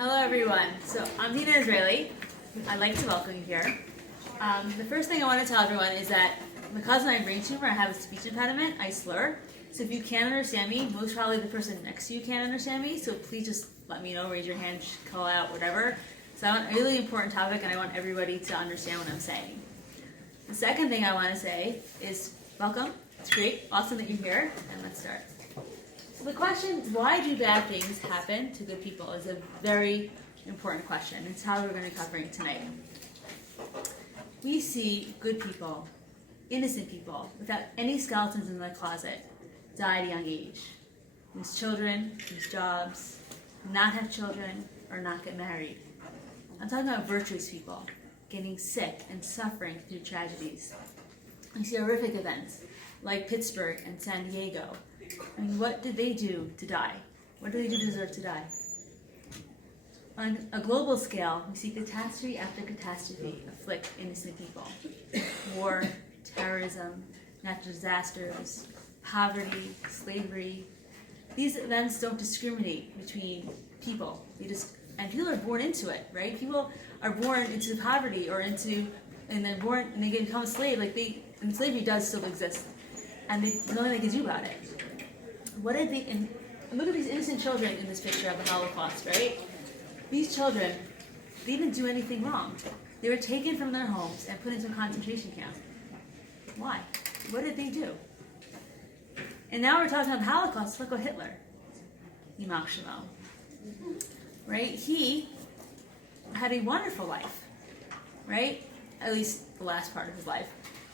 Hello everyone. So I'm Deena Israeli. I'd like to welcome you here. The first thing I want to tell everyone is that because of my brain tumor, I have a speech impediment. I slur. So if you can't understand me, most probably the person next to you can't understand me. So please just let me know, raise your hand, call out, whatever. So I want a really important topic and I want everybody to understand what I'm saying. The second thing I want to say is welcome. It's great. Awesome that you're here. And let's start. So the question, why do bad things happen to good people, is a very important question. It's how we're going to be covering tonight. We see good people, innocent people, without any skeletons in the closet, die at a young age. Lose children, lose jobs, not have children, or not get married. I'm talking about virtuous people, getting sick and suffering through tragedies. We see horrific events, like Pittsburgh and San Diego. I mean, what did they do to die? What do they do to deserve to die? On a global scale, we see catastrophe after catastrophe afflict innocent people. War, terrorism, natural disasters, poverty, slavery. These events don't discriminate between people. And people are born into it, right? People are born into poverty and they become a slave. And slavery does still exist. And there's nothing they can do about it. And look at these innocent children in this picture of the Holocaust, right? These children, they didn't do anything wrong. They were taken from their homes and put into a concentration camp. Why? What did they do? And now we're talking about the Holocaust. Look at Hitler. Yimach Shemo. Right? He had a wonderful life, right? At least the last part of his life.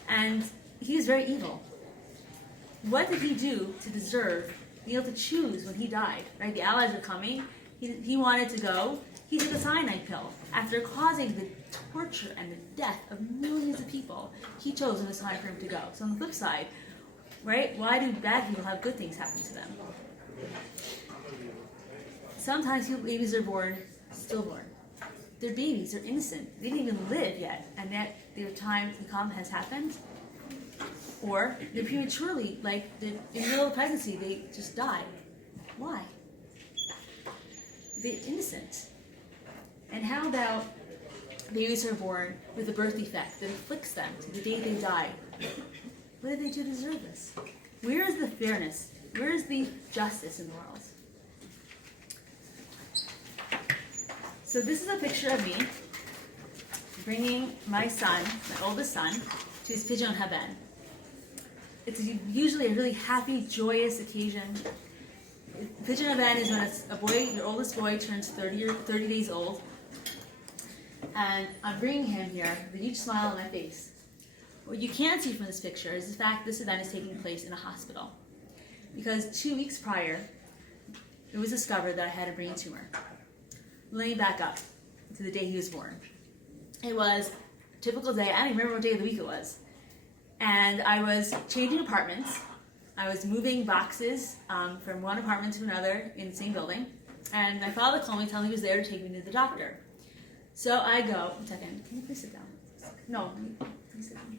And he was very evil. What did he do to deserve being able to choose when he died? Right? The Allies were coming. He wanted to go. He took a cyanide pill. After causing the torture and the death of millions of people, he chose when it was time for him to go. So on the flip side, right? Why do bad people have good things happen to them? Sometimes babies are born stillborn. They're babies. They're innocent. They didn't even live yet, and yet their time to come has happened. Or they're prematurely, in the middle of pregnancy, they just die. Why? They're innocent. And how about babies who are born with a birth defect that afflicts them to the day they die? What did they do to deserve this? Where is the fairness? Where is the justice in the world? So this is a picture of me bringing my son, my oldest son, to his Pidyon Haben. It's usually a really happy, joyous occasion. Pidyon Haben is when your oldest boy turns 30 days old. And I'm bringing him here with a huge smile on my face. What you can't see from this picture is the fact this event is taking place in a hospital. Because 2 weeks prior, it was discovered that I had a brain tumor. Let me back up to the day he was born. It was a typical day. I don't even remember what day of the week it was. And I was changing apartments. I was moving boxes from one apartment to another in the same building. And my father called me, telling me he was there to take me to the doctor. So I go, 1 second, can you please sit down? No, please sit down.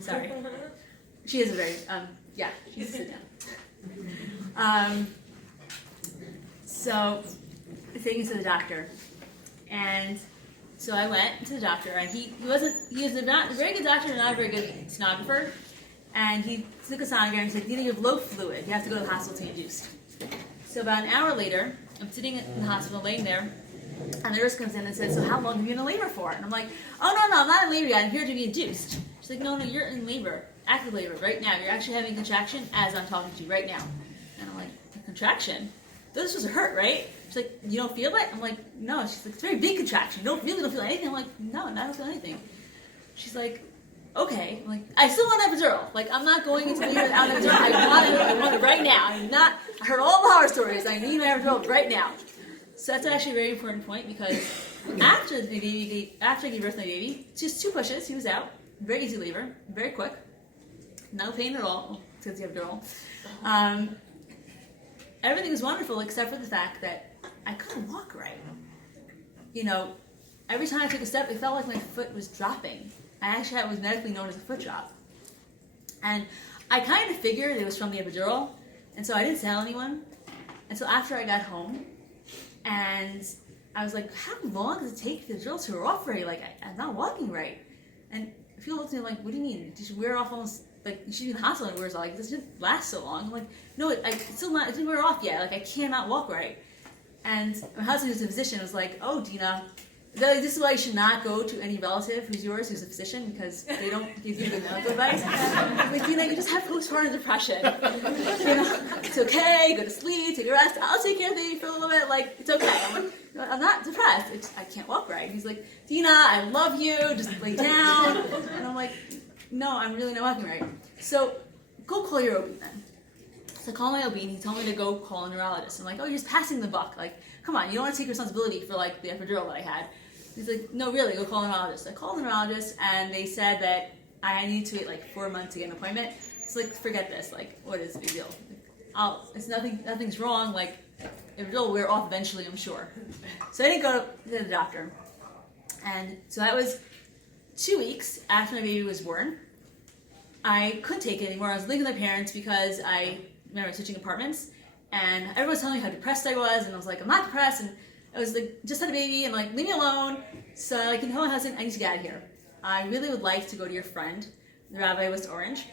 Sorry. She is a very, she needs to sit down. So, taking me to the doctor. And so I went to the doctor, and he was not a very good doctor and not a very good sonographer. And he took a sonogram and said, you have low fluid. You have to go to the hospital to be induced. So about an hour later, I'm sitting in the hospital, laying there, and the nurse comes in and says, so how long have you been in labor for? And I'm like, oh, no, I'm not in labor yet. I'm here to be induced. She's like, no, you're in labor, active labor, right now. You're actually having a contraction as I'm talking to you right now. And I'm like, a contraction? Those supposed to hurt, right? She's like, you don't feel it? I'm like, no. She's like, it's a very big contraction. You don't feel anything. I'm like, no, I don't feel anything. She's like, okay. I'm like, I still want an epidural. Like, I'm not going into labor without an epidural. I want it right now. I heard all the horror stories. I need an epidural right now. So that's actually a very important point because after I gave birth to my baby, just 2 pushes, he was out. Very easy labor, very quick. No pain at all, since you have epidural. Everything was wonderful except for the fact that I couldn't walk right. Every time I took a step, it felt like my foot was dropping. I actually had what was medically known as a foot drop. And I kind of figured it was from the epidural, and so I didn't tell anyone until after I got home. And I was like, how long does it take the drill to wear off already? Like, I'm not walking right. And people looked at me like, what do you mean? Did you wear off almost, like, you should be in the hospital and it wears off. Like, this didn't last so long. I'm like, no, it didn't wear off yet. Like, I cannot walk right. And my husband, who's a physician, was like, oh, Deena, this is why you should not go to any relative who's yours who's a physician, because they don't give you good medical advice. Like, Deena, you just have postpartum depression. It's okay, go to sleep, take a rest, I'll take care of you for a little bit, like, it's okay. I'm like, I'm not depressed, I can't walk right. He's like, Deena, I love you, just lay down. And I'm like, no, I'm really not walking right. So, go call your OB then. So I called my OB and he told me to go call a neurologist. I'm like, oh, you're just passing the buck. Like, come on, you don't want to take responsibility for, like, the epidural that I had. He's like, no, really, go call a neurologist. I called the neurologist and they said that I need to wait like 4 months to get an appointment. It's like, forget this. Like, what is the big deal? It's nothing's wrong. Like, epidural will wear off eventually, I'm sure. So I didn't go to the doctor. And so that was 2 weeks after my baby was born. I couldn't take it anymore. I was living with my parents because I remember switching apartments, and everyone was telling me how depressed I was, and I was like, I'm not depressed, and I was like, just had a baby, and like, leave me alone. So I can tell my husband, I need to get out of here. I really would like to go to your friend, the Rabbi West Orange.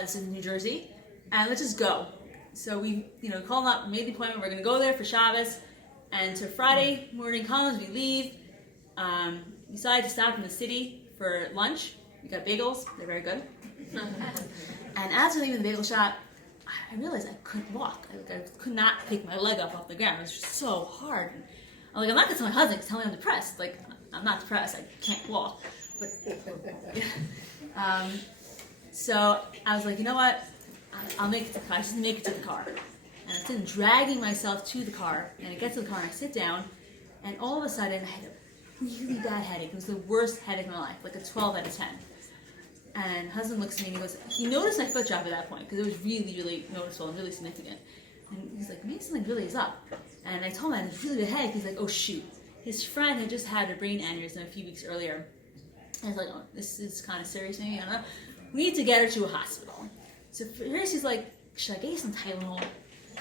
This is in New Jersey, and let's just go. So we, called him up, made the appointment. We're going to go there for Shabbos, and so Friday morning comes, we leave. We decided to stop in the city for lunch. We got bagels; they're very good. And as we're leaving the bagel shop, I realized I couldn't walk. I could not pick my leg up off the ground. It was just so hard. And I'm like, I'm not going to tell my husband because tell him I'm depressed. Like, I'm not depressed. I can't walk. But so I was like, you know what? I'll make it to the car. I just make it to the car. And I'm sitting dragging myself to the car. And I get to the car and I sit down. And all of a sudden, I had a really bad headache. It was the worst headache of my life, like a 12 out of 10. And husband looks at me and he goes, he noticed my foot drop at that point because it was really, really noticeable and really significant. And he's like, maybe something really is up. And I told him I had a really bad headache. He's like, oh shoot. His friend had just had a brain aneurysm a few weeks earlier. And I was like, oh, this is kind of serious maybe, I don't know. We need to get her to a hospital. So first he's like, should I get you some Tylenol?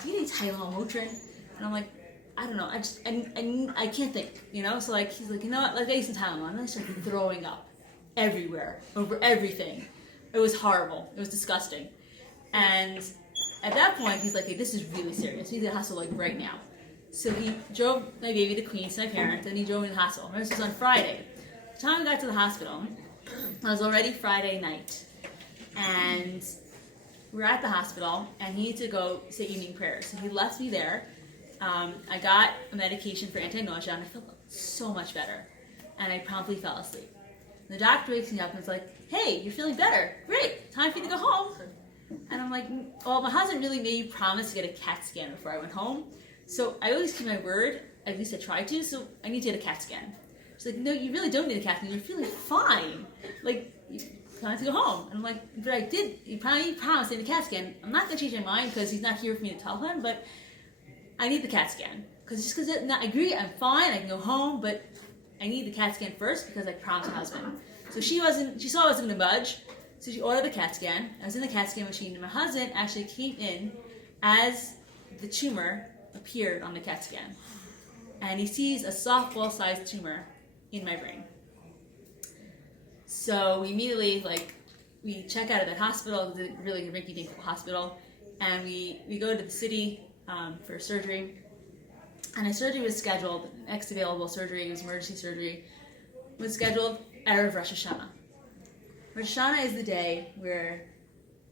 Do you need Tylenol, Motrin? And I'm like, I don't know. I can't think, So like, he's like, you know what, let's get you some Tylenol. And then I started throwing up everywhere, over everything. It was horrible. It was disgusting. And at that point, he's like, hey, this is really serious. We need to the hospital, like, right now. So he drove my baby to Queens to my parents, and he drove me to the hospital. This was on Friday. By the time we got to the hospital, it was already Friday night. And we were at the hospital, and he needed to go say evening prayers. So he left me there. I got a medication for anti-nausea, and I felt so much better. And I promptly fell asleep. The doctor wakes me up and is like, hey, you're feeling better. Great, time for you to go home. And I'm like, well, my husband really made me promise to get a CAT scan before I went home. So I always keep my word, at least I try to, so I need to get a CAT scan. She's like, no, you really don't need a CAT scan, you're feeling fine. Like, time to go home. And I'm like, but I did, you probably promised to get a CAT scan. I'm not going to change my mind because he's not here for me to tell him, but I need the CAT scan. Because I agree, I'm fine, I can go home, but I need the CAT scan first because I promised my husband. So she saw I wasn't going to budge, so she ordered the CAT scan. I was in the CAT scan machine, and my husband actually came in as the tumor appeared on the CAT scan. And he sees a softball-sized tumor in my brain. So we immediately, we check out of that hospital, the really rinky-dink hospital, and we go to the city for surgery. And the surgery was scheduled, next available surgery, it was emergency surgery, was scheduled Erev Rosh Hashanah. Rosh Hashanah is the day where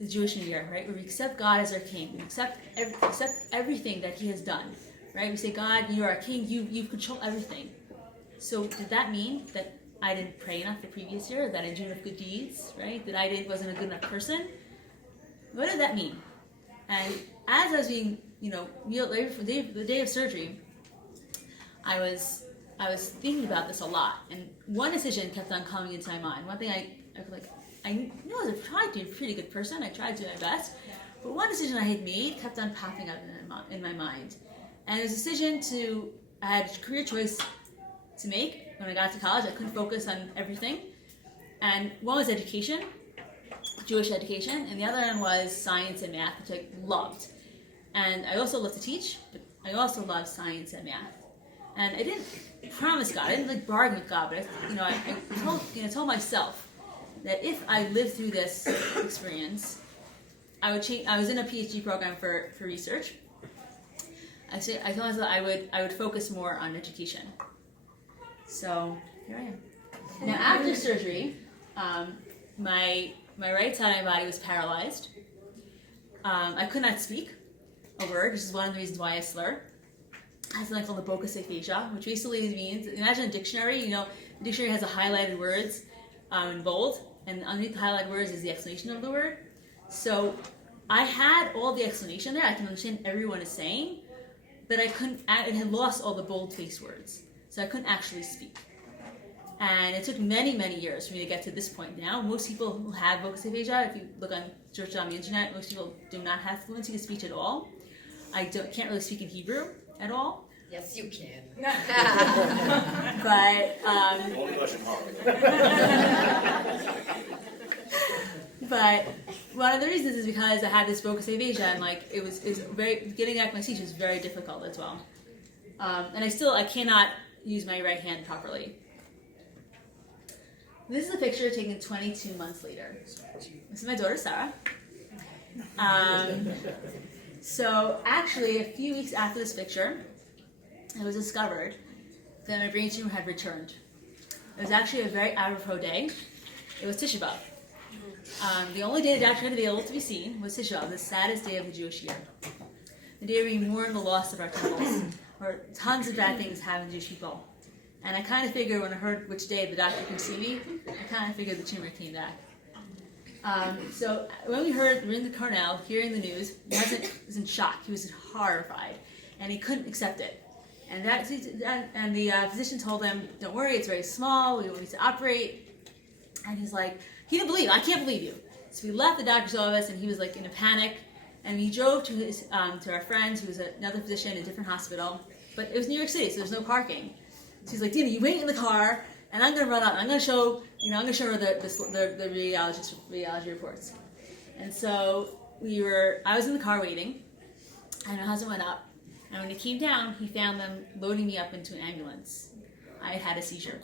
the Jewish New Year, right? Where we accept God as our King. We accept everything that He has done, right? We say, God, you are our King. You control everything. So did that mean that I didn't pray enough the previous year? That I didn't do enough good deeds, right? That I wasn't a good enough person? What did that mean? And as I was being, the day of surgery, I was thinking about this a lot, and one decision kept on coming into my mind. One thing I knew I was tried to be a pretty good person. I tried to do my best, but one decision I had made kept on popping up in my mind, and it was a decision I had a career choice to make when I got to college. I couldn't focus on everything, and one was education, Jewish education, and the other one was science and math, which I loved, and I also love to teach, but I also love science and math. And I didn't promise God, I didn't like bargain with God, but I told myself that if I lived through this experience, I would change. I was in a PhD program for research. I told myself I would focus more on education. So here I am. Now after surgery, my right side of my body was paralyzed. I could not speak a word, which is one of the reasons why I slur. I have something called the bocus aphasia, which basically means, imagine a dictionary. The dictionary has the highlighted words in bold, and underneath the highlighted words is the explanation of the word. So I had all the explanation there. I can understand everyone is saying, but I couldn't. It had lost all the bold-faced words, so I couldn't actually speak. And it took many, many years for me to get to this point now. Most people who have bocus aphasia, if you look on search on the internet, most people do not have fluency of speech at all. I can't really speak in Hebrew at all. Yes, you can. But but one of the reasons is because I had this bocus aphasia, and it was very, getting back my speech was very difficult as well. And I cannot use my right hand properly. This is a picture taken 22 months later. This is my daughter Sarah. So actually, a few weeks after this picture, it was discovered that my brain tumor had returned. It was actually a very apropos day. It was Tisha B'Av. The only day the doctor had available to be seen was Tisha B'Av, the saddest day of the Jewish year. The day where we mourn the loss of our temples, where tons of bad things happen to Jewish people. And I kind of figured, when I heard which day the doctor could see me, I kind of figured the tumor came back. So when we were in the Cornell, hearing the news, he was in shock. He was horrified, and he couldn't accept it. And the physician told him, "Don't worry, it's very small. We don't need to operate." And he's like, he didn't believe it. I can't believe you. So we left the doctor's office, and he was in a panic. And we drove to our friend, who was another physician in a different hospital. But it was New York City, so there's no parking. So he's like, "Deena, you wait in the car, and I'm gonna run up. I'm gonna show her the radiology reports." And so I was in the car waiting, and my husband went up. And when he came down, he found them loading me up into an ambulance. I had a seizure.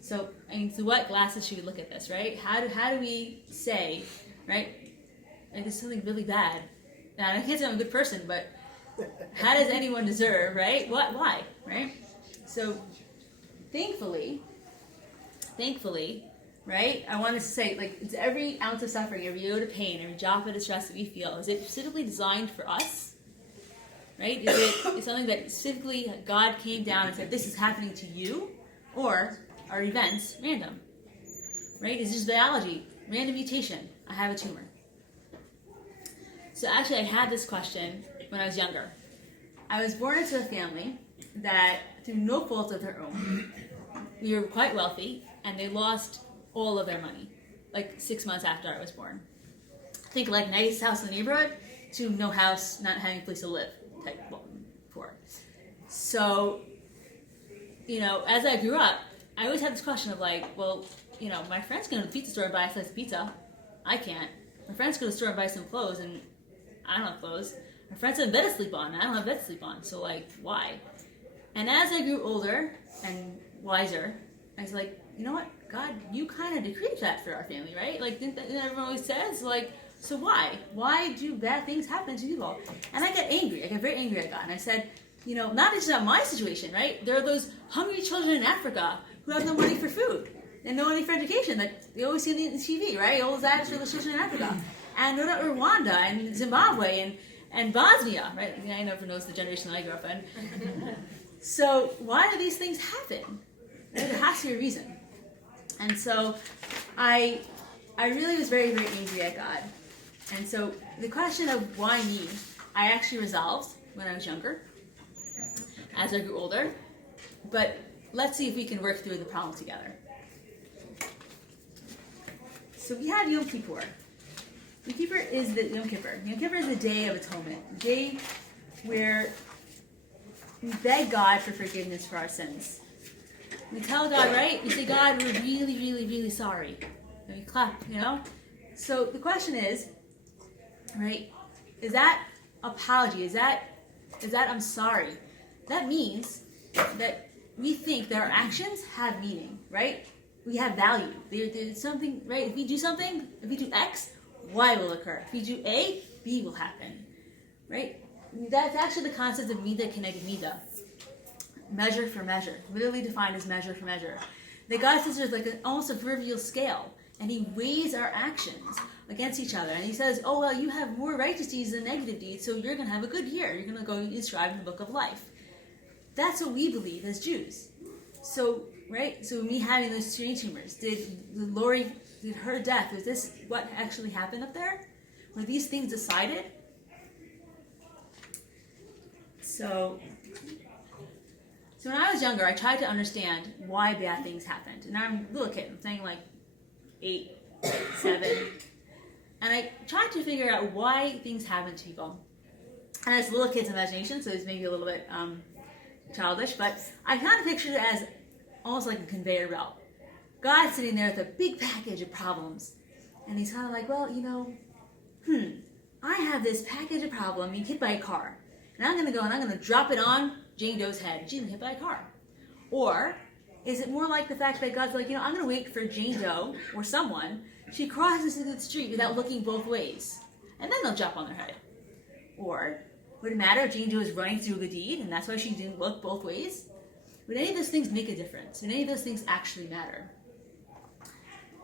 So, through what glasses should we look at this, right? How do we say, right, it's something really bad? Now, I can't say I'm a good person, but how does anyone deserve, right? Why, right? So, thankfully, right, I wanted to say, it's every ounce of suffering, every iota of pain, every drop of distress that we feel, is it specifically designed for us? Right? Is it something that specifically God came down and said, "This is happening to you," or are events random? Right? Is this biology? Random mutation. I have a tumor. So actually, I had this question when I was younger. I was born into a family that, through no fault of their own, we were quite wealthy, and they lost all of their money, 6 months after I was born. Think nice house in the neighborhood to no house, not having a place to live. Poor. So, as I grew up, I always had this question of my friends can go to the pizza store and buy a slice of pizza. I can't. My friends go to the store and buy some clothes, and I don't have clothes. My friends have a bed to sleep on, and I don't have a bed to sleep on. So, why? And as I grew older and wiser, I was like, you know what, God, you kind of decreed that for our family, right? Didn't everyone always says, so why? Why do bad things happen to people? And I got angry. I got very angry at God. And I said, not just about my situation, right? There are those hungry children in Africa who have no money for food and no money for education that you always see on the TV, right? All those ads for the children in Africa. And what about Rwanda and Zimbabwe and Bosnia, right? I never knows the generation that I grew up in. So why do these things happen? There has to be a reason. And so I really was very, very angry at God. And so the question of why me, I actually resolved when I was younger, as I grew older. But let's see if we can work through the problem together. So we have Yom Kippur. Yom Kippur is Yom Kippur is the Day of Atonement, the day where we beg God for forgiveness for our sins. We tell God, right? We say, "God, we're really, really, really sorry." And we clap, So the question is, right, is that apology, is that I'm sorry, That means that we think that our actions have meaning, right? We have value. There's something, right? If we do something, if we do X, Y will occur. If we do A, B will happen, right? That's actually the concept of mida keneged mida. Measure for measure, literally defined as measure for measure. That God says there's like almost a proverbial scale, and he weighs our actions against each other. And he says, oh, well, you have more righteous deeds than negative deeds, so you're going to have a good year. You're going to go inscribed in the book of life. That's what we believe as Jews. So, right? So me having those brain tumors, did her death, was this what actually happened up there? Were these things decided? So when I was younger, I tried to understand why bad things happened. And I'm a little kid. I'm saying like 8, 7. And I tried to figure out why things happen to people. And it's a little kid's imagination, so it's maybe a little bit childish, but I kind of pictured it as almost like a conveyor belt. God's sitting there with a big package of problems. And he's kind of like, well, I have this package of problem being hit by a car. And I'm going to go and I'm going to drop it on Jane Doe's head. She's been hit by a car. Or is it more like the fact that God's like, I'm going to wait for Jane Doe or someone. She crosses into the street without looking both ways. And then they'll drop on their head. Or would it matter if Jane Doe is running through the deed and that's why she didn't look both ways? Would any of those things make a difference? Would any of those things actually matter?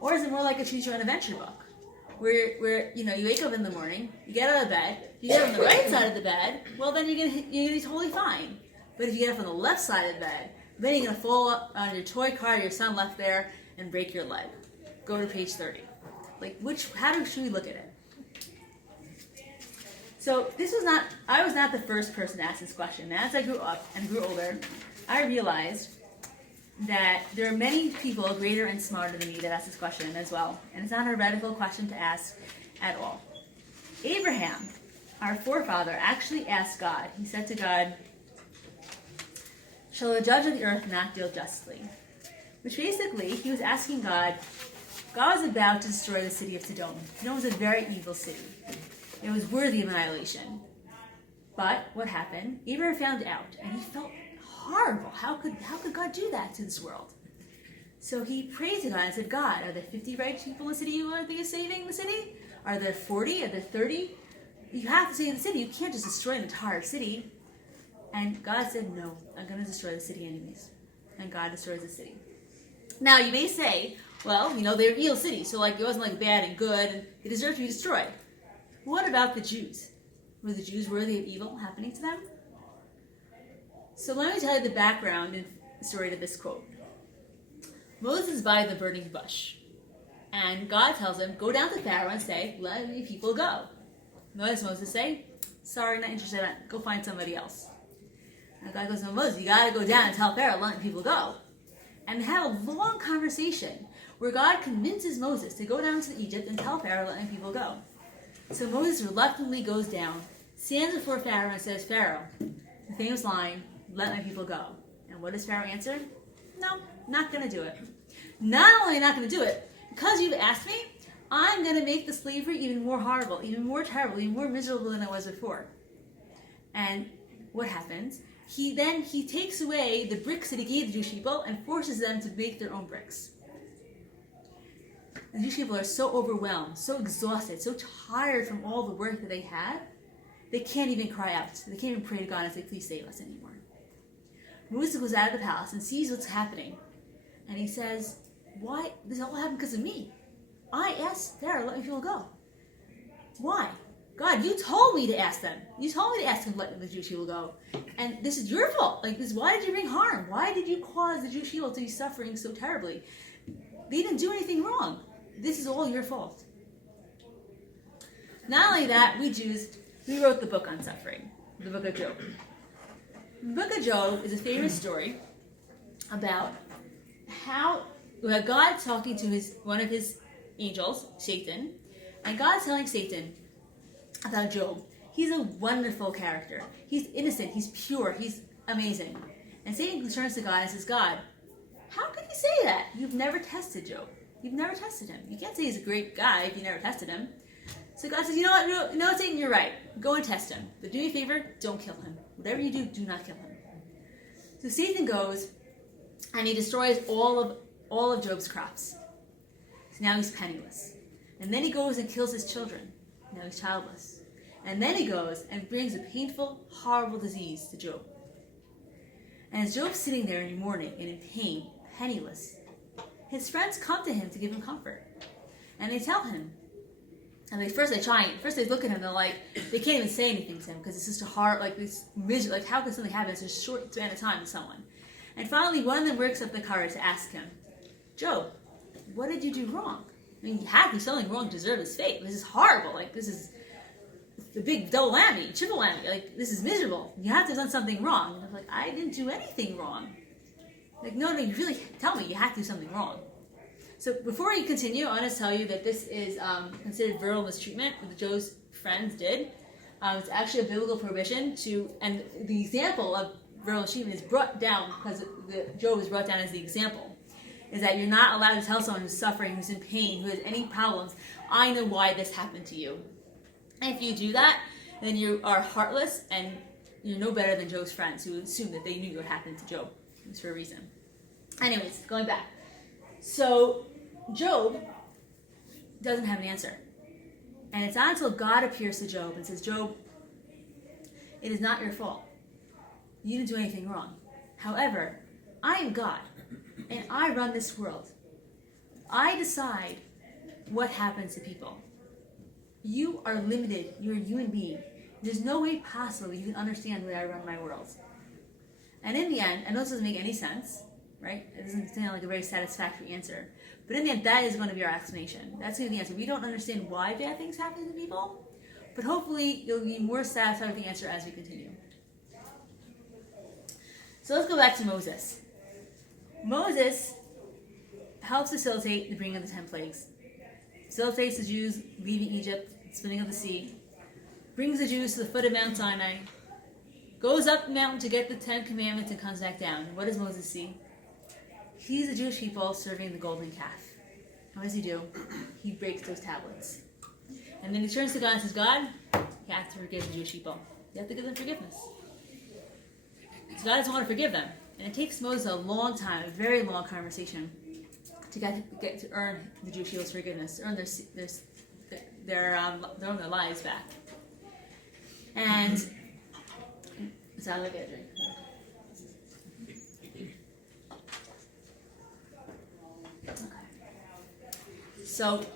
Or is it more like a choose your own adventure book? Where you wake up in the morning, you get out of bed, you get on the right side of the bed, well then you're gonna be totally fine. But if you get up on the left side of the bed, then you're gonna fall up on your toy car your son left there and break your leg. Go to page 30. Should we look at it? So I was not the first person to ask this question. As I grew up and grew older, I realized that there are many people greater and smarter than me that ask this question as well. And it's not a radical question to ask at all. Abraham, our forefather, actually asked God. He said to God, shall the judge of the earth not deal justly? Which basically, he was asking God was about to destroy the city of Sodom. Sodom was a very evil city. It was worthy of annihilation. But what happened? Abraham found out, and he felt horrible. How could God do that to this world? So he prayed to God and said, God, are there 50 righteous people in the city you are thinking of saving the city? Are there 40? Are there 30? You have to save the city. You can't just destroy an entire city. And God said, no, I'm going to destroy the city anyways. And God destroys the city. Now, you may say, well, they're evil cities, so it wasn't like bad and good, and they deserve to be destroyed. What about the Jews? Were the Jews worthy of evil happening to them? So let me tell you the background and story to this quote. Moses is by the burning bush. And God tells him, go down to Pharaoh and say, let me people go. What does Moses say? Sorry, not interested. Go find somebody else. And God goes, no, Moses, you got to go down and tell Pharaoh, let people go. And they have a long conversation where God convinces Moses to go down to Egypt and tell Pharaoh, let people go. So Moses reluctantly goes down, stands before Pharaoh and says, Pharaoh, the famous line, let my people go. And what does Pharaoh answer? No, not going to do it. Not only not going to do it, because you've asked me, I'm going to make the slavery even more horrible, even more terrible, even more miserable than it was before. And what happens? He takes away the bricks that he gave the Jewish people and forces them to make their own bricks. The Jewish people are so overwhelmed, so exhausted, so tired from all the work that they had, they can't even cry out. They can't even pray to God and say, please save us anymore. Moses goes out of the palace and sees what's happening. And he says, why? This all happened because of me. I asked Pharaoh, let my people go. Why? God, you told me to ask them. You told me to ask them to let the Jewish people go. And this is your fault. Why did you bring harm? Why did you cause the Jewish people to be suffering so terribly? They didn't do anything wrong. This is all your fault. Not only that, we Jews, we wrote the book on suffering, the book of Job. The book of Job is a famous story about how God's talking to one of his angels, Satan, and God's telling Satan about Job. He's a wonderful character. He's innocent. He's pure. He's amazing. And Satan turns to God and says, God, how could you say that? You've never tested Job. You've never tested him. You can't say he's a great guy if you never tested him. So God says, you know what, Satan, you're right. Go and test him. But do me a favor, don't kill him. Whatever you do, do not kill him. So Satan goes and he destroys all of Job's crops. So now he's penniless. And then he goes and kills his children. Now he's childless. And then he goes and brings a painful, horrible disease to Job. And as Job's sitting there in mourning and in pain, penniless, his friends come to him to give him comfort. And they tell him, and first they look at him, they can't even say anything to him because it's just a hard, how can something happen in such a short span of time to someone? And finally, one of them works up the courage to ask him, Job, what did you do wrong? I mean, you had to do something wrong to deserve this fate. This is horrible. This is the big double whammy, triple whammy. This is miserable. You have to have done something wrong. And I'm I didn't do anything wrong. No, you really tell me you had to do something wrong. So before we continue, I want to tell you that this is considered verbal mistreatment, what Job's friends did. It's actually a biblical prohibition and the example of verbal mistreatment is brought down because Job is brought down as the example, is that you're not allowed to tell someone who's suffering, who's in pain, who has any problems, I know why this happened to you. And if you do that, then you are heartless and you're no better than Job's friends who assumed that they knew what happened to Job. It was for a reason. Anyways, going back. So Job doesn't have an answer. And it's not until God appears to Job and says, Job, it is not your fault. You didn't do anything wrong. However, I am God, and I run this world. I decide what happens to people. You are limited. You're a human being. There's no way possible you can understand the way I run my world. And in the end, and this doesn't make any sense, right? It doesn't sound like a very satisfactory answer. But in the end, that is going to be our explanation. That's going to be the answer. We don't understand why bad things happen to people, but hopefully you'll be more satisfied with the answer as we continue. So let's go back to Moses. Moses helps facilitate the bringing of the 10 plagues. Facilitates the Jews leaving Egypt, splitting of the sea. Brings the Jews to the foot of Mount Sinai. Goes up the mountain to get the 10 commandments and comes back down. What does Moses see? He sees the Jewish people serving the golden calf. What does he do? He breaks those tablets. And then he turns to God and says, God, you have to forgive the Jewish people. You have to give them forgiveness. So God doesn't want to forgive them. And it takes Moses a long time, a very long conversation, to get to earn the Jewish people's forgiveness, to earn their lives back. And so I'll get a drink. So,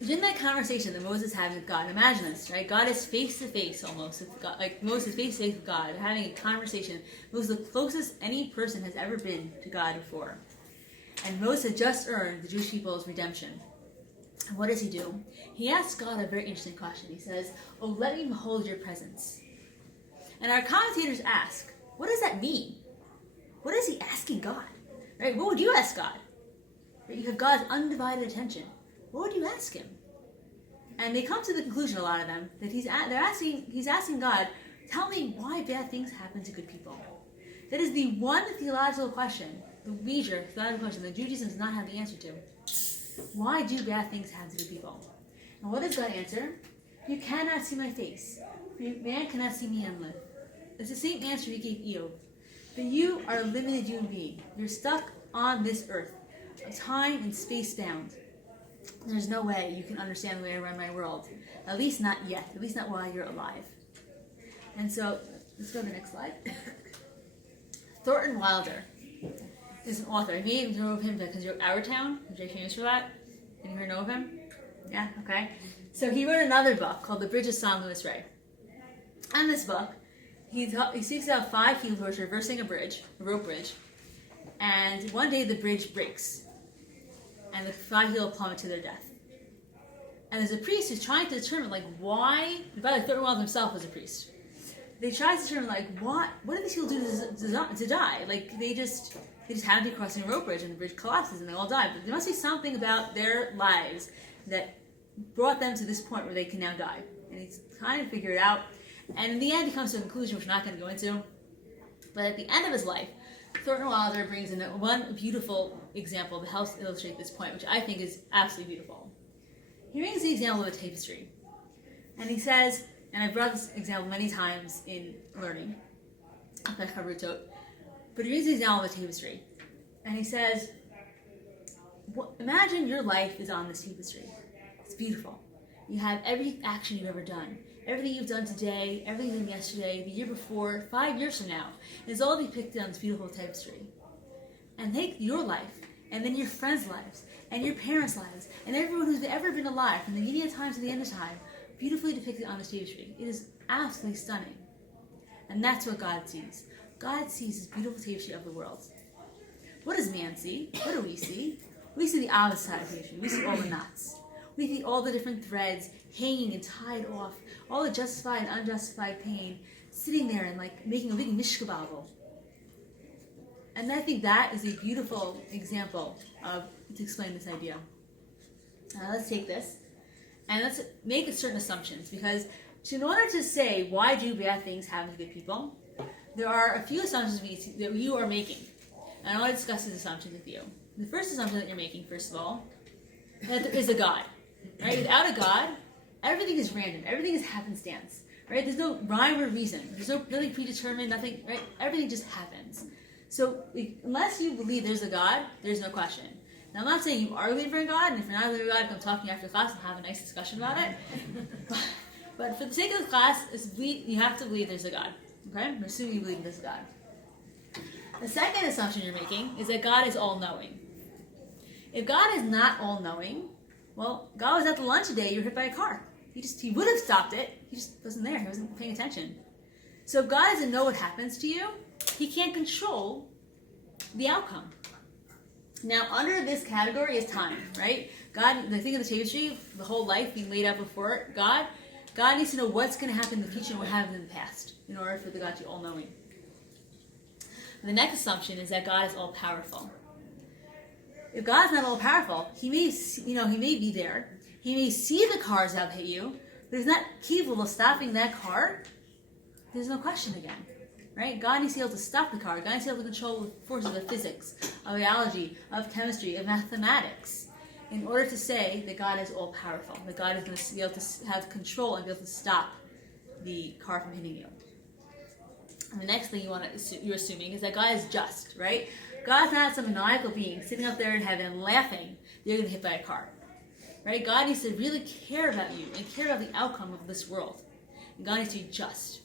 in that conversation that Moses had with God, imagine this, right? God is face to face almost with God, like Moses face to face with God, having a conversation. Moses is the closest any person has ever been to God before. And Moses had just earned the Jewish people's redemption. And what does he do? He asks God a very interesting question. He says, oh, let me behold your presence. And our commentators ask, what does that mean? What is he asking God? Right? What would you ask God? Right? You have God's undivided attention. What would you ask him? And they come to the conclusion, a lot of them, that he's asking God, tell me why bad things happen to good people. That is the one theological question, the major theological question that Judaism does not have the answer to. Why do bad things happen to good people? And what does God answer? You cannot see my face. Man cannot see me and live. It's the same answer he gave Eve. But you are a limited human being. You're stuck on this earth, time and space bound. There's no way you can understand the way I run my world. At least not yet. At least not while you're alive. And so, let's go to the next slide. Thornton Wilder is an author. You may even know of him because you're Our Town. He's very famous for that. Anyone know of him? Yeah? Okay. So he wrote another book called The Bridge of San Luis Rey. In this book, he speaks about 5 people who are traversing a rope bridge, and one day the bridge breaks, and the 5 people plummet to their death. And there's a priest who's trying to determine, why. By the way, Thornton Wilder himself was a priest. They try to determine, what did these people do to die? They just happened to be crossing a rope bridge, and the bridge collapses, and they all die. But there must be something about their lives that brought them to this point where they can now die. And he's trying to figure it out. And in the end, he comes to a conclusion, which we're not going to go into. But at the end of his life, Thornton Wilder brings in one beautiful example that helps illustrate this point, which I think is absolutely beautiful. He brings the example of a tapestry. And he says, and I've brought this example many times in learning, But he reads these down on the tapestry. And he says, imagine your life is on this tapestry. It's beautiful. You have every action you've ever done. Everything you've done today, everything you've done yesterday, the year before, 5 years from now. It's all depicted on this beautiful tapestry. And take your life, and then your friends' lives, and your parents' lives, and everyone who's ever been alive, from the beginning of time to the end of time, beautifully depicted on this tapestry. It is absolutely stunning. And that's what God sees. God sees this beautiful tapestry of the world. What does man see? What do we see? We see the opposite side of the tapestry. We see all the knots. We see all the different threads hanging and tied off, all the justified and unjustified pain, sitting there and like making a big mishkababel. And I think that is a beautiful example to explain this idea. Now let's take this and let's make certain assumptions, because in order to say why do bad things happen to good people, there are a few assumptions that you are making. And I want to discuss these assumptions with you. The first assumption that you're making, first of all, that there is a God. Right? Without a God, everything is random. Everything is happenstance. Right? There's no rhyme or reason. There's nothing predetermined. Nothing. Right? Everything just happens. So unless you believe there's a God, there's no question. Now I'm not saying you are a believer in God, and if you're not a believer in God, come talk to me after class and have a nice discussion about it. But for the sake of the class, you have to believe there's a God. Okay? I'm assuming you believe there's a God. The second assumption you're making is that God is all-knowing. If God is not all-knowing, well, God was at the lunch today, you were hit by a car. He would have stopped it. He just wasn't there. He wasn't paying attention. So if God doesn't know what happens to you, he can't control the outcome. Now, under this category is time, right? God, the thing of the tapestry, the whole life being laid out before God needs to know what's going to happen in the future and what happened in the past in order for the God to be all-knowing. The next assumption is that God is all-powerful. If God's not all-powerful, he may be there. He may see the cars that hit you, but he's not capable of stopping that car. There's no question again, right? God needs to be able to stop the car. God needs to be able to control the forces of physics, of biology, of chemistry, of mathematics, in order to say that God is all-powerful, that God is going to be able to have control and be able to stop the car from hitting you. And the next thing you're assuming is that God is just, right? God's not some maniacal being sitting up there in heaven laughing you're going to get hit by a car, right? God needs to really care about you and care about the outcome of this world. And God needs to be just.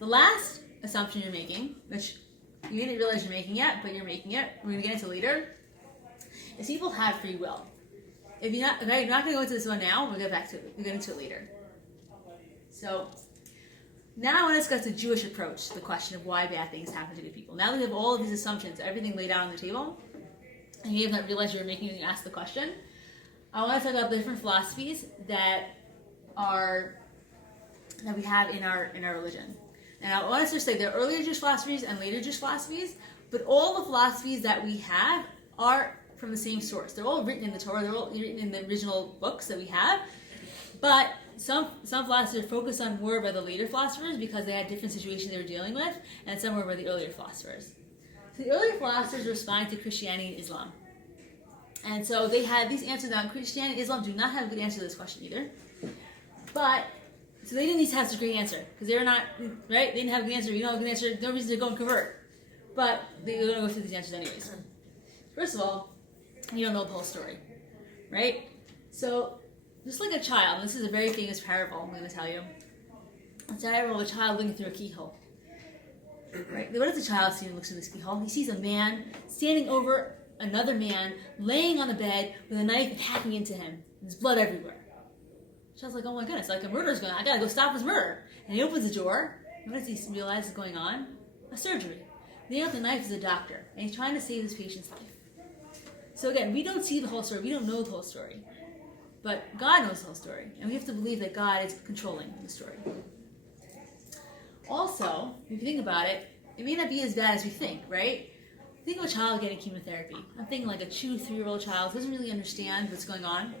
The last assumption you're making, which you didn't realize you're making yet, but you're making it, we're going to get into later, is people have free will. If you're not going to go into this one now, we'll get back to it. We'll get into it later. So now I want to discuss the Jewish approach to the question of why bad things happen to good people. Now that we have all of these assumptions, everything laid out on the table, and you haven't realized you were making when you asked the question, I want to talk about the different philosophies that we have in our religion. And I want to just say there are earlier Jewish philosophies and later Jewish philosophies, but all the philosophies that we have are from the same source. They're all written in the Torah. They're all written in the original books that we have. But some philosophers are focused on more by the later philosophers because they had different situations they were dealing with, and some were by the earlier philosophers. So the earlier philosophers responded to Christianity and Islam. And so they had these answers. Now, Christianity and Islam do not have a good answer to this question either. So they didn't need to have such a great answer because they were not, right? They didn't have a good answer. You don't have a good answer, no reason to go and convert. But they're going to go through these answers anyways. First of all, you don't know the whole story, right? So just like a child, and this is a very famous parable I'm going to tell you. It's a parable of a child looking through a keyhole. Right? What does the child see when he looks through this keyhole? He sees a man standing over another man, laying on the bed with a knife and hacking into him. There's blood everywhere. The child's like, oh my goodness, like a murder's going on. I gotta go stop this murder. And he opens the door. And what does he realize is going on? A surgery. The man with the knife is a doctor, and he's trying to save his patient's life. So again, we don't see the whole story. We don't know the whole story. But God knows the whole story, and we have to believe that God is controlling the story. Also, if you think about it, it may not be as bad as we think, right? Think of a child getting chemotherapy. I'm thinking like a 2, 3-year-old child doesn't really understand what's going on.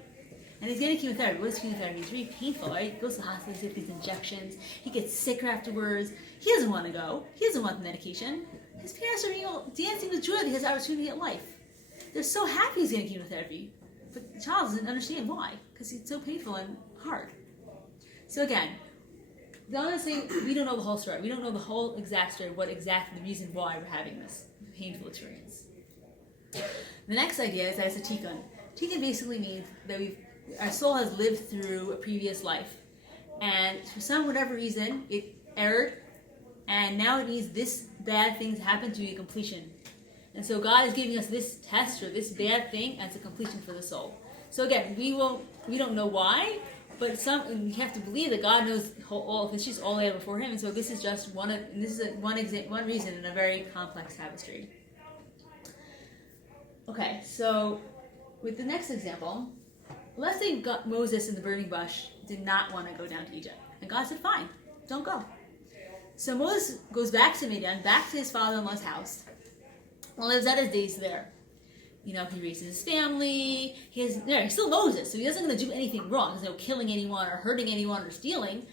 And he's getting chemotherapy. What is chemotherapy? It's really painful, right? He goes to the hospital, he gets these injections. He gets sicker afterwards. He doesn't want to go. He doesn't want the medication. His parents are dancing with joy that he has the opportunity at life. They're so happy he's getting chemotherapy. But the child doesn't understand why, because it's so painful and hard. So again, honestly, we don't know the whole story. We don't know the whole exact story, what exactly the reason why we're having this painful experience. The next idea is that it's a tikkun. Tikkun basically means that our soul has lived through a previous life, and for whatever reason, it erred, and now it needs this bad thing to happen to be a completion. And so God is giving us this test or this bad thing as a completion for the soul. So again, we don't know why, but we have to believe that God knows all of history, all there before Him. And so this is just one reason in a very complex tapestry. Okay, so with the next example, let's say Moses in the burning bush did not want to go down to Egypt, and God said, "Fine, don't go." So Moses goes back to Midian, back to his father-in-law's house, and lives out his days there. He raises his family. He's still Moses, so he doesn't going to do anything wrong. There's no killing anyone or hurting anyone or stealing.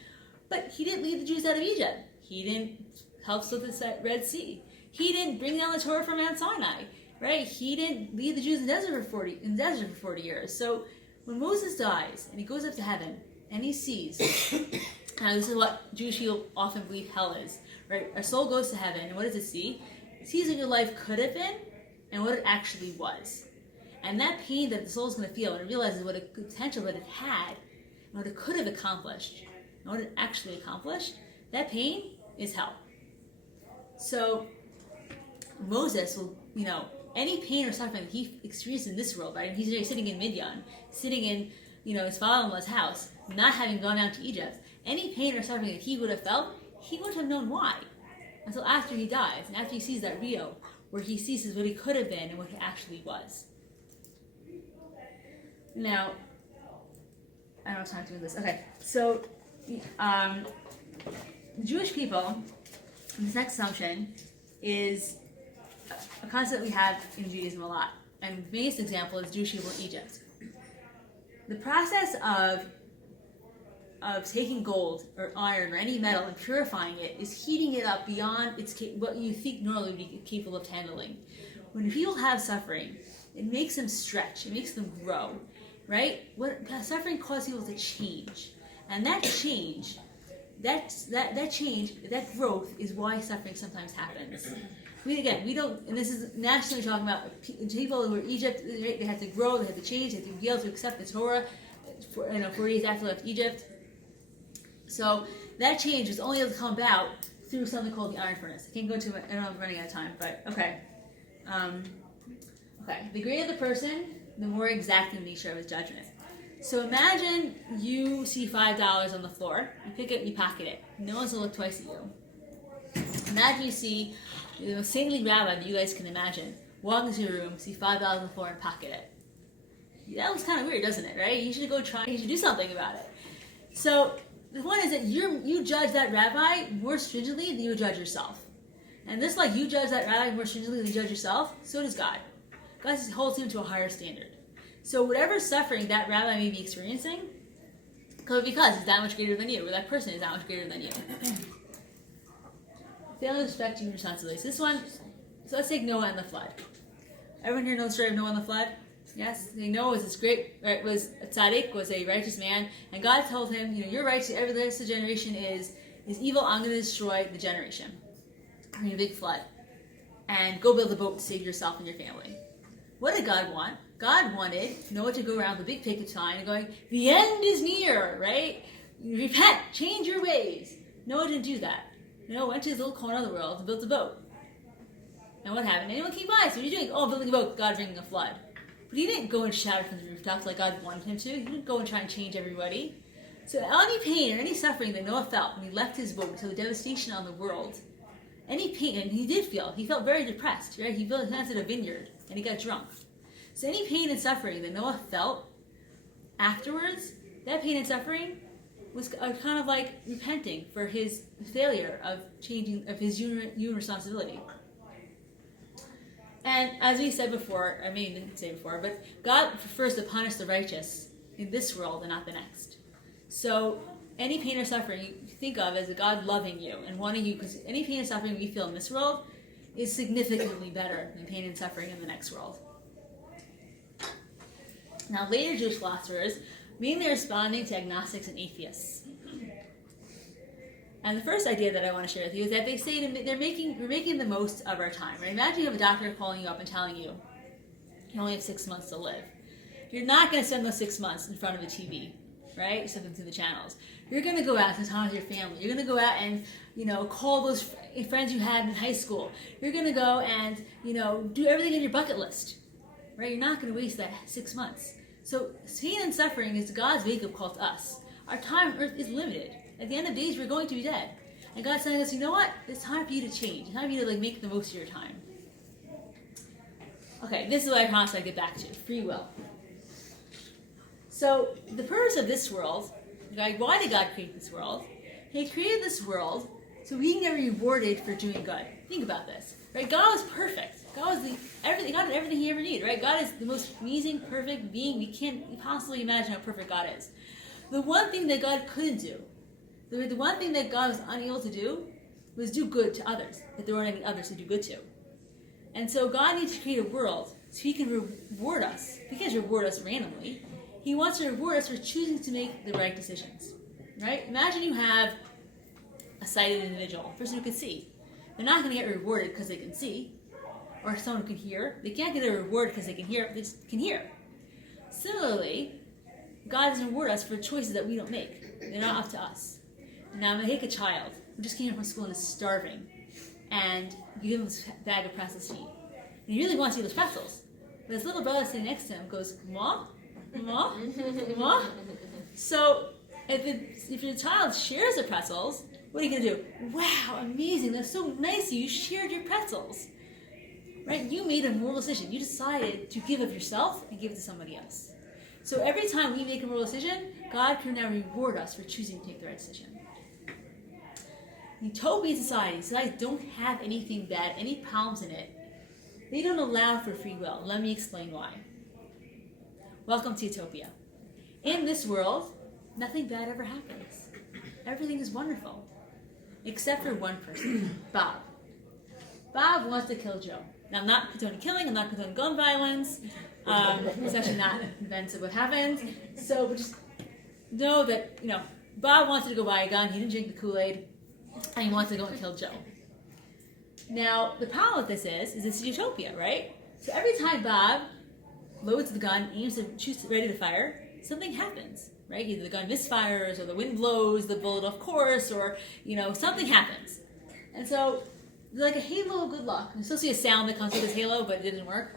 But he didn't lead the Jews out of Egypt. He didn't help split the Red Sea. He didn't bring down the Torah from Mount Sinai. Right? He didn't lead the Jews in the desert for 40 years. So when Moses dies and he goes up to heaven and he sees, now this is what Jewish people often believe hell is. Right? Our soul goes to heaven, and what does it see? It sees what your life could have been and what it actually was. And that pain that the soul is going to feel, and it realizes what a potential that it had, and what it could have accomplished, and what it actually accomplished, that pain is hell. So Moses will, any pain or suffering that he experienced in this world, right? And he's sitting in Midian, sitting in, his father-in-law's house, not having gone down to Egypt. Any pain or suffering that he would have felt, he wouldn't have known why until after he dies, and after he sees that Rio, where he sees what he could have been and what he actually was. Now, I don't have time to do this. Okay, so the Jewish people, this next assumption is a concept we have in Judaism a lot. And the biggest example is Jewish people in Egypt. The process of taking gold or iron or any metal and purifying it is heating it up beyond what you think normally would be capable of handling. When people have suffering, it makes them stretch, it makes them grow, right? Suffering causes people to change, and that change, that growth is why suffering sometimes happens. We don't, and this is nationally talking about people who were in Egypt. They had to grow, they had to change, they had to be able to accept the Torah 40 years after they left Egypt. So that change is only able to come about through something called the iron furnace. I can't go into it. I don't know if I'm running out of time, but okay. The greater the person, the more exacting the nature of his judgment. So imagine you see $5 on the floor, you pick it, you pocket it. No one's gonna look twice at you. Imagine you see the most saintly rabbi that you guys can imagine walk into your room, see $5 on the floor, and pocket it. That looks kind of weird, doesn't it? Right? You should do something about it. So the point is that you judge that rabbi more stringently than you judge yourself. And just like you judge that rabbi more stringently than you judge yourself, so does God. God holds him to a higher standard. So whatever suffering that rabbi may be experiencing, because he's that much greater than you, or that person is that much greater than you. Failing to respect human responsibilities. This one, so let's take Noah and the flood. Everyone here knows the story of Noah and the flood? Yes, Noah was this great, right, was a tzaddik, was a righteous man, and God told him, you're righteous, every rest of the generation is evil, I'm going to destroy the generation. I'm going to big flood. And go build a boat to save yourself and your family. What did God want? God wanted Noah to go around the big picket sign and going, the end is near, right? Repent, change your ways. Noah didn't do that. Noah went to his little corner of the world and built a boat. And what happened? Anyone came by, so what are you doing? Oh, building a boat, God bringing a flood. But he didn't go and shout it from the rooftops like God wanted him to. He didn't go and try and change everybody. So any pain or any suffering that Noah felt when he left his boat until the devastation on the world, any pain, and he felt very depressed, right? He planted a vineyard and he got drunk. So any pain and suffering that Noah felt afterwards, that pain and suffering was kind of like repenting for his failure of changing, of his human responsibility. And as we said before, I mean, didn't say before, but God prefers to punish the righteous in this world and not the next. So any pain or suffering you think of as a God loving you and wanting you, because any pain and suffering we feel in this world is significantly better than pain and suffering in the next world. Now, later Jewish philosophers, mainly responding to agnostics and atheists, And the first idea that I want to share with you is that they say we're making the most of our time. Right? Imagine you have a doctor calling you up and telling you you only have 6 months to live. You're not going to spend those 6 months in front of a TV, right? Something through the channels. You're going to go out to time with your family. You're going to go out and, call those friends you had in high school. You're going to go and, do everything on your bucket list, right? You're not going to waste that 6 months. So pain and suffering is God's wake-up call to us. Our time on earth is limited. At the end of days, we're going to be dead. And God's telling us, you know what? It's time for you to change. It's time for you to make the most of your time. Okay, this is what I promised I'd get back to, free will. So the purpose of this world, why did God create this world? He created this world so we can get rewarded for doing good. Think about this, right? God was perfect. God was everything. God had everything He ever needed, right? God is the most amazing, perfect being. We can't possibly imagine how perfect God is. The one thing that God couldn't do, the one thing that God was unable to do, was do good to others. That there weren't any others to do good to. And so God needs to create a world so He can reward us. He can't reward us randomly. He wants to reward us for choosing to make the right decisions, right? Imagine you have a sighted individual, a person who can see. They're not going to get rewarded because they can see, or someone who can hear. They can't get a reward because they can hear. They just can hear. Similarly, God doesn't reward us for choices that we don't make. They're not up to us. Now, I'm going to take a child who just came from school and is starving, and you give him this bag of pretzels to eat. And he really wants to eat those pretzels. But his little brother sitting next to him goes, "Ma? Ma? Ma?" So if your child shares the pretzels, what are you going to do? Wow, amazing. That's so nice. You shared your pretzels. Right? You made a moral decision. You decided to give of yourself and give it to somebody else. So every time we make a moral decision, God can now reward us for choosing to take the right decision. Utopian societies don't have anything bad, any problems in it. They don't allow for free will. Let me explain why. Welcome to Utopia. In this world, nothing bad ever happens. Everything is wonderful. Except for one person, Bob. Bob wants to kill Joe. Now, I'm not condoning killing, I'm not condoning gun violence. It's actually not offensive what happened. So just know that, Bob wanted to go buy a gun, he didn't drink the Kool-Aid, and he wants to go and kill Joe. Now, the problem with this is this is utopia, right? So every time Bob loads the gun, aims to shoot, ready to fire, something happens, right? Either the gun misfires, or the wind blows the bullet off course, or, something happens. And so, there's like a halo of good luck. There's supposed to be a sound that comes with this halo, but it didn't work.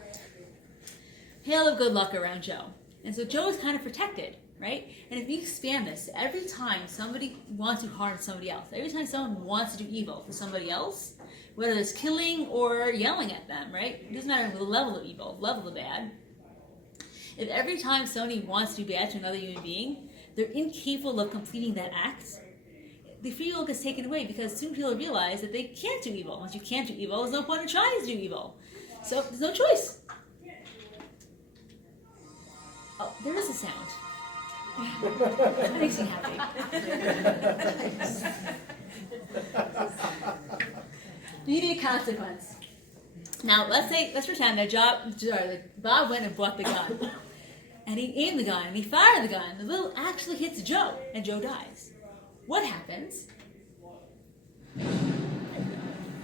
Halo of good luck around Joe. And so Joe is kind of protected, right? And if you expand this, every time somebody wants to harm somebody else, every time someone wants to do evil to somebody else, whether it's killing or yelling at them, right? It doesn't matter the level of evil, level of bad. If every time somebody wants to do bad to another human being, they're incapable of completing that act, the free will gets taken away, because soon people realize that they can't do evil. Once you can't do evil, there's no point in trying to do evil. So there's no choice. Oh, there is a sound. That makes me happy. Immediate consequence. Now, let's pretend that Bob went and bought the gun. And he aimed the gun, and he fired the gun. The bullet actually hits Joe, and Joe dies. What happens?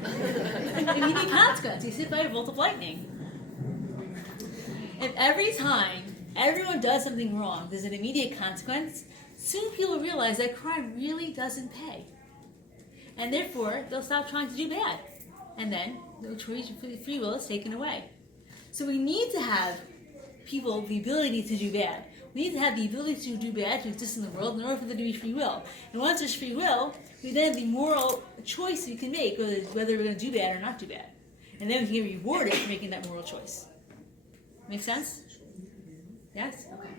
Immediate consequence. He's hit by a bolt of lightning. If every time everyone does something wrong, there's an immediate consequence, soon people realize that crime really doesn't pay. And therefore, they'll stop trying to do bad. And then the choice for free will is taken away. So we need to have people the ability to do bad. We need to have the ability to do bad to exist in the world in order for there to be free will. And once there's free will, we then have the moral choice we can make whether we're going to do bad or not do bad. And then we can get rewarded for making that moral choice. Make sense? Yes? Okay.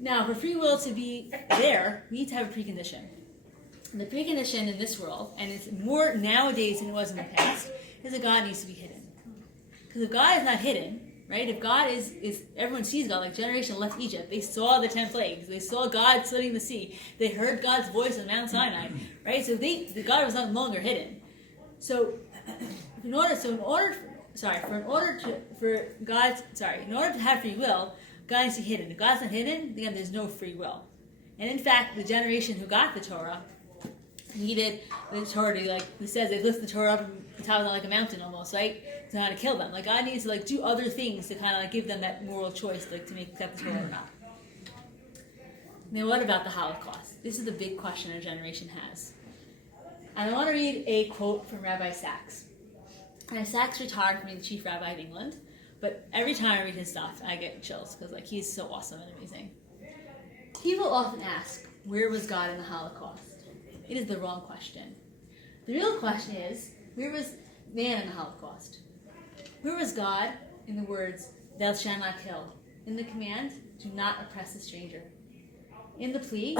Now, for free will to be there, we need to have a precondition. And the precondition in this world, and it's more nowadays than it was in the past, is that God needs to be hidden. Because if God is not hidden, right? If God is everyone sees God, like generation left Egypt, they saw the 10 plagues, they saw God splitting the sea, they heard God's voice on Mount Sinai, right? So God was no longer hidden. In order to have free will, God needs to be hidden. If God's not hidden, then there's no free will. And in fact, the generation who got the Torah needed the Torah to, like he says, they lift the Torah up on the top of like a mountain almost, right? To how to kill them. Like God needs to like do other things to kind of like give them that moral choice, like to make accept the Torah or not. Now, what about the Holocaust? This is the big question our generation has. And I want to read a quote from Rabbi Sachs. And Sachs retired from being the chief rabbi of England, but every time I read his stuff, I get chills because like he's so awesome and amazing. People often ask, where was God in the Holocaust? It is the wrong question. The real question is, where was man in the Holocaust? Where was God in the words, thou shalt not kill? In the command, do not oppress a stranger. In the plea,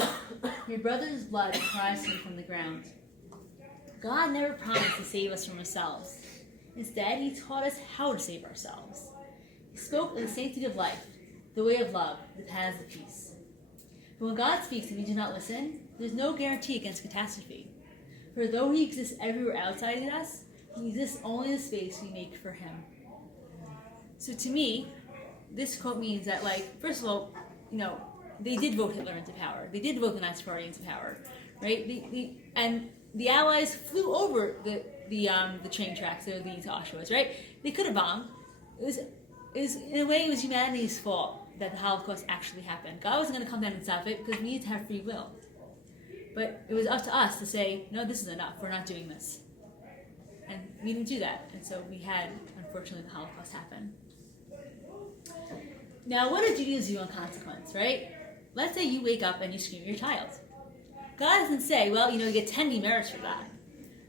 your brother's blood cries to you from the ground. God never promised to save us from ourselves. Instead, he taught us how to save ourselves. He spoke of the sanctity of life, the way of love, the paths of peace. But when God speaks and we do not listen, there's no guarantee against catastrophe. For though he exists everywhere outside of us, he exists only in the space we make for him. So to me, this quote means that, like, first of all, they did vote Hitler into power. They did vote the Nazi Party into power, right? And the Allies flew over the train tracks that were leading to Auschwitz, right? They could have bombed. In a way, it was humanity's fault that the Holocaust actually happened. God wasn't going to come down and stop it because we need to have free will. But it was up to us to say, no, this is enough. We're not doing this. And we didn't do that. And so we had, unfortunately, the Holocaust happen. Now, what did Judaism do on consequence, right? Let's say you wake up and you scream at your child. God doesn't say, well, you get 10 demerits for that.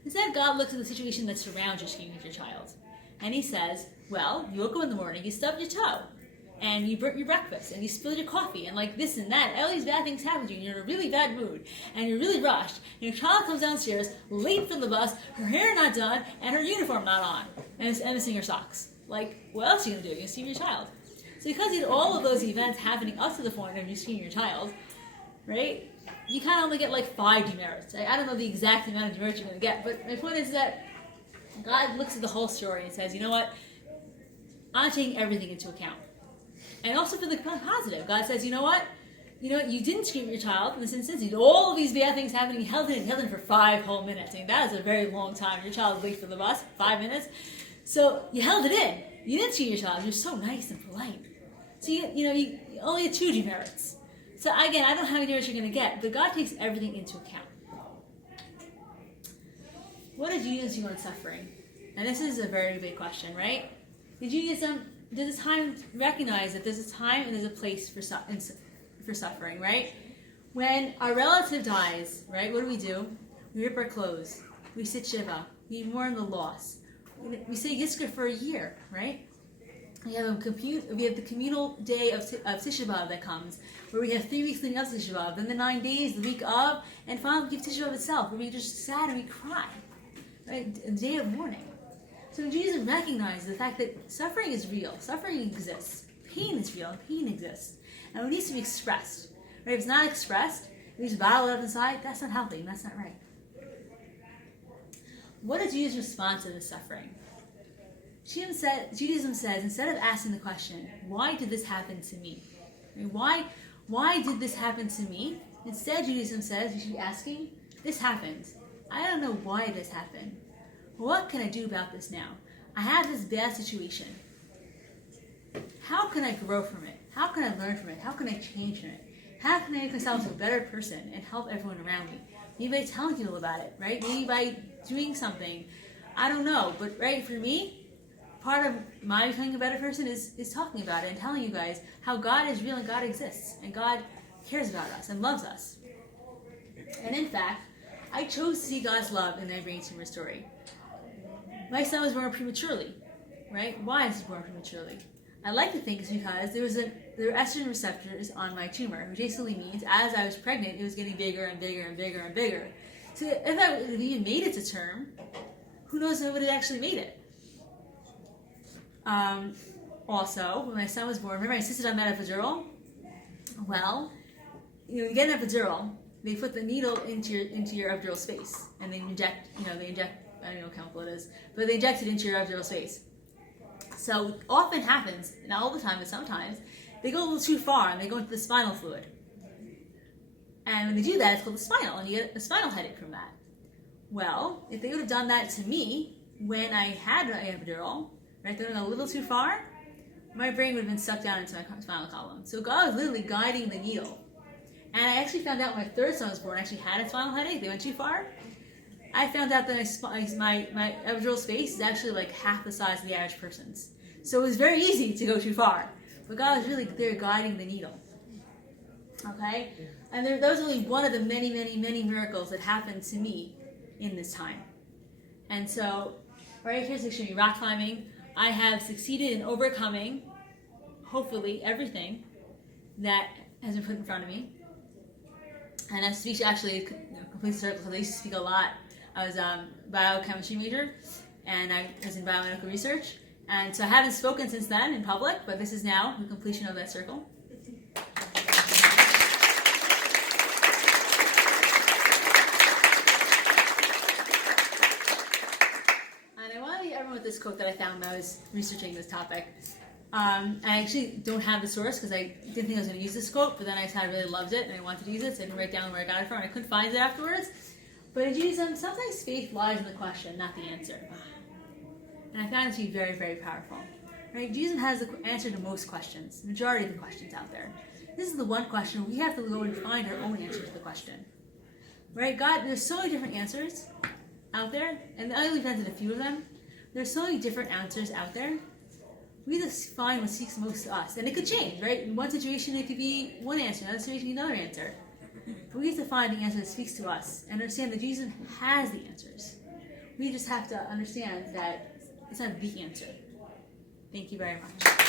Instead, God looks at the situation that surrounds you screaming at your child. And he says, well, you woke up in the morning, you stubbed your toe, and you burnt your breakfast, and you spilled your coffee, and like this and that, and all these bad things happen to you, and you're in a really bad mood, and you're really rushed, and your child comes downstairs, late for the bus, her hair not done, and her uniform not on, and missing her socks. Like, what else are you going to do? You're going to scream at your child. So because you had all of those events happening up to the point of you screaming at your child, right, you kind of only get like 5 demerits. I don't know the exact amount of demerits you're going to get, but my point is that God looks at the whole story and says, you know what, I'm taking everything into account. And also for the positive, God says, you know what, you didn't scream at your child in this instance. You did all of these bad things happening. You held it for 5 whole minutes. I mean, that is a very long time. Your child is late for the bus, 5 minutes. So you held it in. You didn't scream at your child. You're so nice and polite. So you only had 2 demerits. So again, I don't know how many demerits you're going to get, but God takes everything into account. What did Judaism do on suffering? And this is a very big question, right? Did Judaism, there's a time to recognize that there's a time and there's a place for suffering, right? When our relative dies, right, what do? We rip our clothes. We sit Shiva. We mourn the loss. We say Yizkor for a year, right? We have the communal day of Tisha B'Av that comes, where we have 3 weeks leading up to Tisha B'Av, then the 9 days, the week of, and finally we give Tisha B'Av itself, where we're just sad and we cry, right? A day of mourning. So Jesus recognizes the fact that suffering is real, suffering exists, pain is real, and pain exists, and it needs to be expressed. Right? If it's not expressed, we just bottle it up inside. That's not healthy, and that's not right. What is Jesus' response to this suffering? Judaism says, instead of asking the question, why did this happen to me? I mean, why did this happen to me? Instead, Judaism says, you should be asking, this happened. I don't know why this happened. What can I do about this now? I have this bad situation. How can I grow from it? How can I learn from it? How can I change from it? How can I make myself a better person and help everyone around me? Maybe by telling people about it, right? Maybe by doing something. I don't know, but right, for me, part of my becoming a better person is talking about it and telling you guys how God is real and God exists and God cares about us and loves us. And in fact, I chose to see God's love in my brain tumor story. My son was born prematurely, right? Why is he born prematurely? I like to think it's because there were estrogen receptors on my tumor, which basically means as I was pregnant, it was getting bigger and bigger and bigger and bigger. So if I even made it to term, who knows if it would have actually made it. Also, when my son was born, remember I insisted on that epidural? Well, you get an epidural, they put the needle into your epidural space, and they inject, I don't know what chemical it is, but they inject it into your epidural space. So often happens, not all the time, but sometimes, they go a little too far and they go into the spinal fluid. And when they do that, it's called the spinal, and you get a spinal headache from that. Well, if they would have done that to me when I had an epidural, right, they would have gone a little too far, my brain would have been sucked down into my spinal column. So God was literally guiding the needle. And I actually found out when my third son was born, I actually had a spinal headache. They went too far. I found out that my epidural space is actually like half the size of the average person's. So it was very easy to go too far. But God was really there guiding the needle. Okay? And that was only one of the many, many, many miracles that happened to me in this time. And so, right here's extreme rock climbing. I have succeeded in overcoming, hopefully, everything that has been put in front of me. And I speak actually complete circle, because I used to speak a lot. I was a biochemistry major, and I was in biomedical research. And so I haven't spoken since then in public, but this is now the completion of that circle. And I want to leave everyone with this quote that I found when I was researching this topic. I actually don't have the source because I didn't think I was going to use this quote, but then I really loved it and I wanted to use it, so I didn't write down where I got it from, and I couldn't find it afterwards. But in Judaism, sometimes faith lies in the question, not the answer. And I found it to be very, very powerful. Right? Judaism has the answer to most questions, the majority of the questions out there. This is the one question we have to go and find our own answer to the question. Right? God, there's so many different answers out there, and I only presented a few of them. There's so many different answers out there. We just find what speaks most to us. And it could change, right? In one situation, it could be one answer. In another situation, another answer. But we have to find the answer that speaks to us and understand that Jesus has the answers. We just have to understand that it's not the answer. Thank you very much.